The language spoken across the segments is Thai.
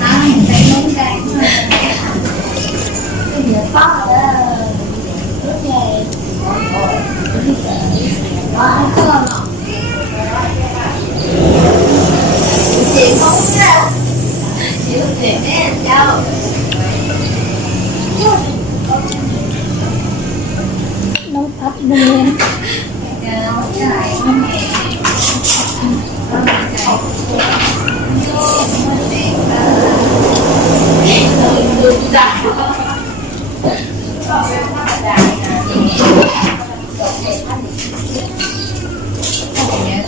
Anh thấy nóng đáng rồi. Bây giờ có đó. Rất là có ai không ạ? Chị không đâu. Chị không thể nghe đâu. Nấu thấp lên. Chạy không hề.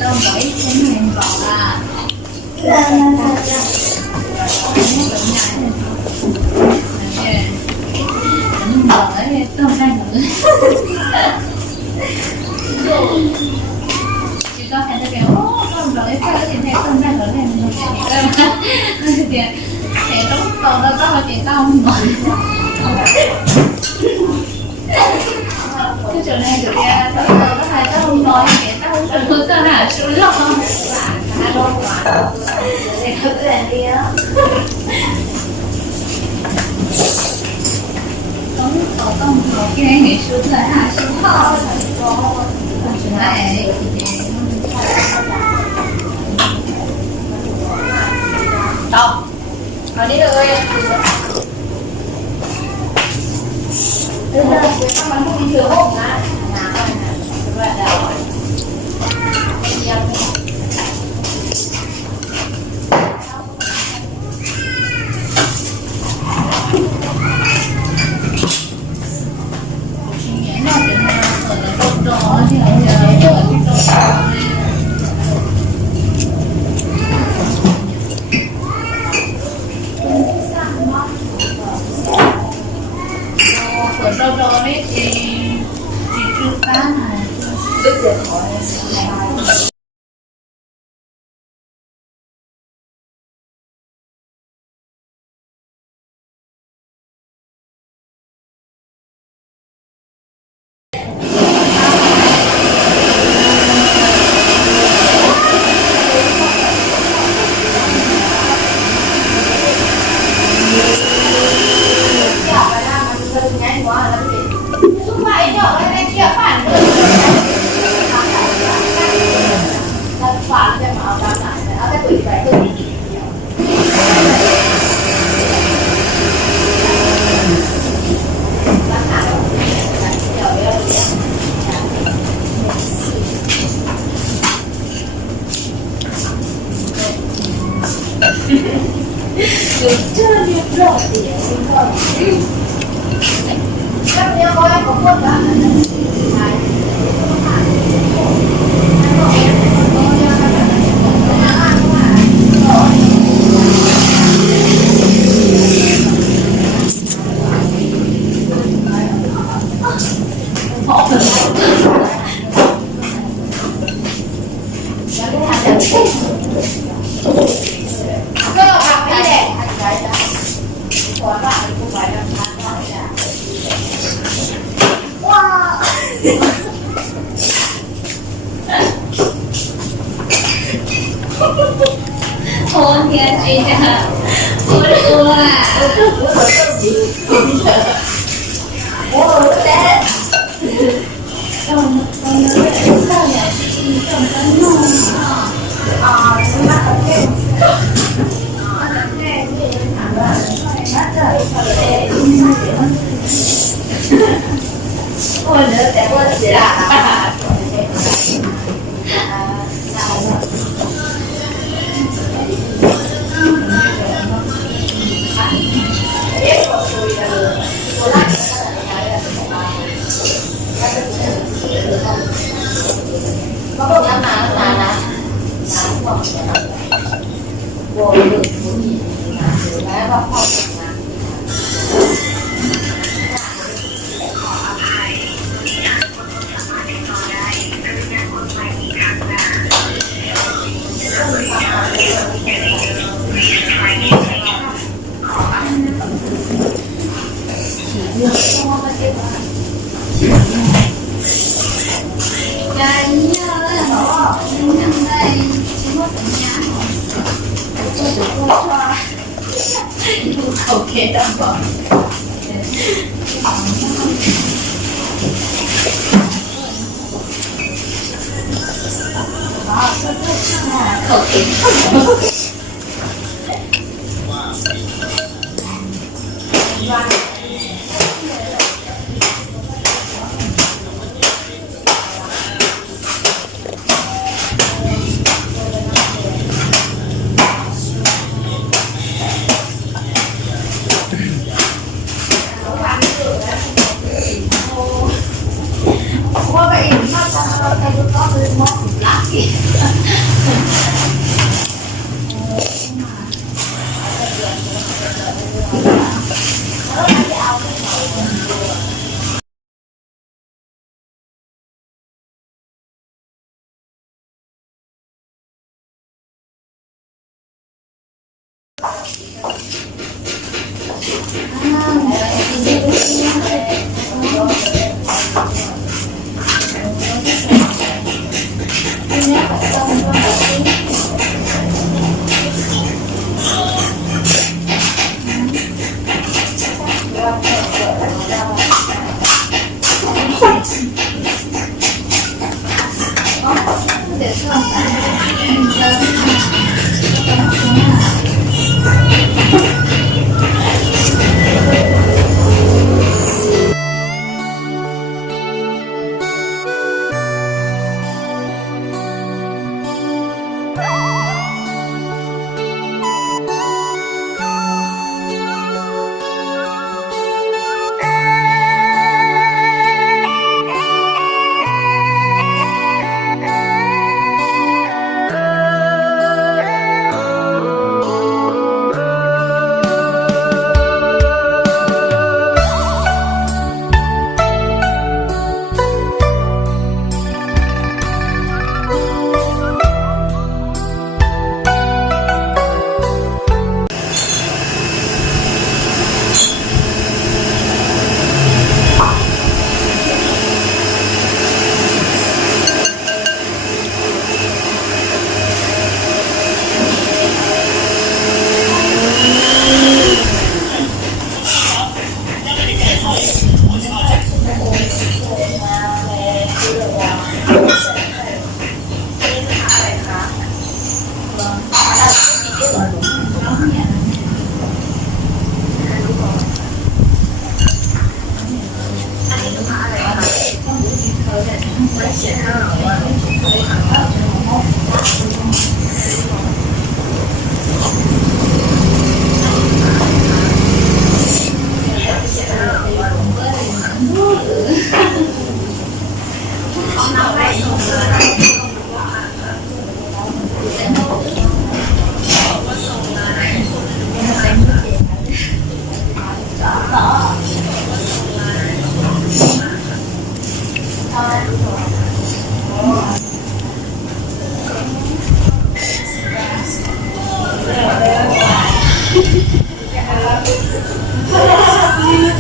Tao bảy cái này bỏ à. Chị có thấy cái con rồi cái thì thấy con ra rồi này mình thì đúng còn đâu có chị không cái chỗ này tụi ra tao có thấy tao không nói thì tao không tao là số lo để cứ làm đi á không cái này nghĩ số là hai số ho này đâu ở đi rồi bây giờ các bạn không đi thừa không á nào các bạn đâu đâu đâu đấy chị chưa bán này rất điện thoại ôn kia chị à ôn ôn à ôi nữa để ôn gì à có một năm là vô được muốn gì bé bóc không ต้องบอกเขาเก่งว่าไปอีกมาจะเราไปดูก็คือมองลักอีกเดี๋ยวชอบ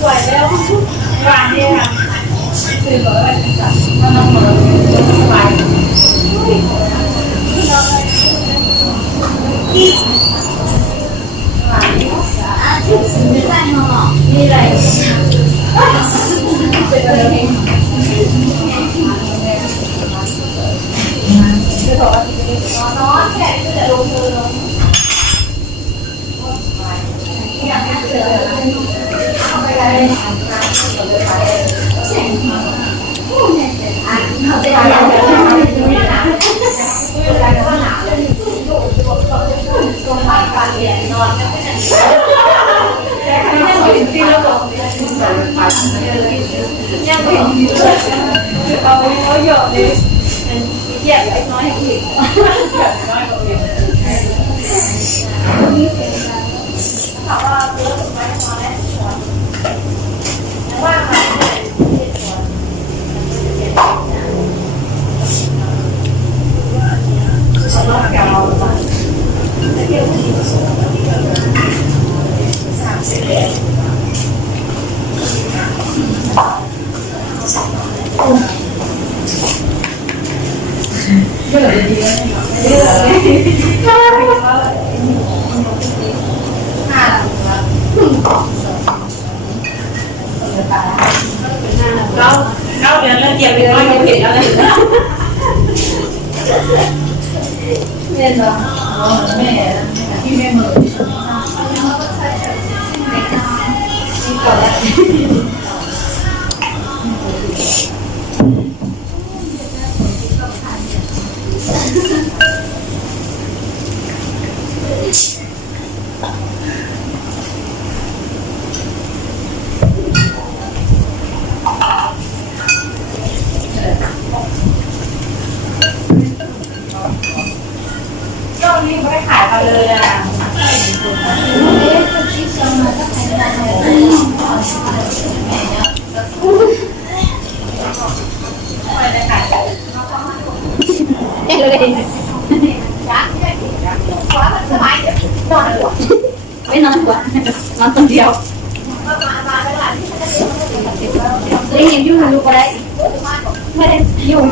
ไหวแล้ววานเนี่ยคือบอกว่าจะถ้าน้องเหมือนสบายไม่ได้หรอกนี่อะไรเป็นอะไรเองคือบอกว่านอนแค่จะลงมือลงอยากให้เจอเอาไปเลยเขาจะอยากจะทำอะไรไม่หนาเวลาก็หนาเลยตรงภาคการเรียนนอนก็ไม่ได้แต่ใครยังไม่เห็นจริงแล้วบอกยังไม่เห็นคือเอาเยอะเลยเทียบเล็กน้อยอีกน้อยกว่าเดิมถามว่าเยอะไหมนอนแล้วว่าฉันว่าแกเอาเที่ยวที่30เดือนเยอะเลยดีเลยเยอะเลย5 หลัง เลิกเกี่ยวเลยเราเห็นแล้วเลยเล่นเหรอแม่ที่แม่เหมือนก่อนแล้วก็นี่ไม่ได้ขายมาเลยอ่ะยังเลยไม่นอนหัวนอนตัวเดียวได้ยินยุ่งลูกอะไรไม่ได้ยุ่ง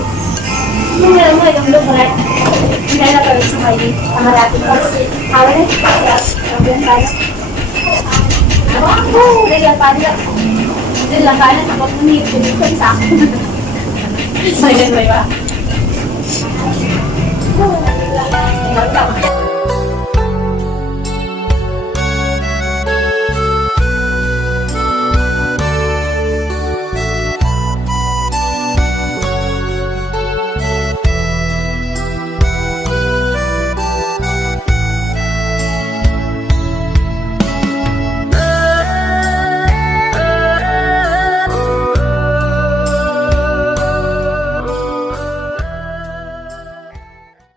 ไม่ได้ไม่ต้องลูกอะไรไม่ได้เราไปสบายดีธรรมดาเอาไว้ได้เราเดินไปแล้วได้เดินไปเนี่ยเดินไปแล้วแต่ก็มีคนสามไปเดินไปวะ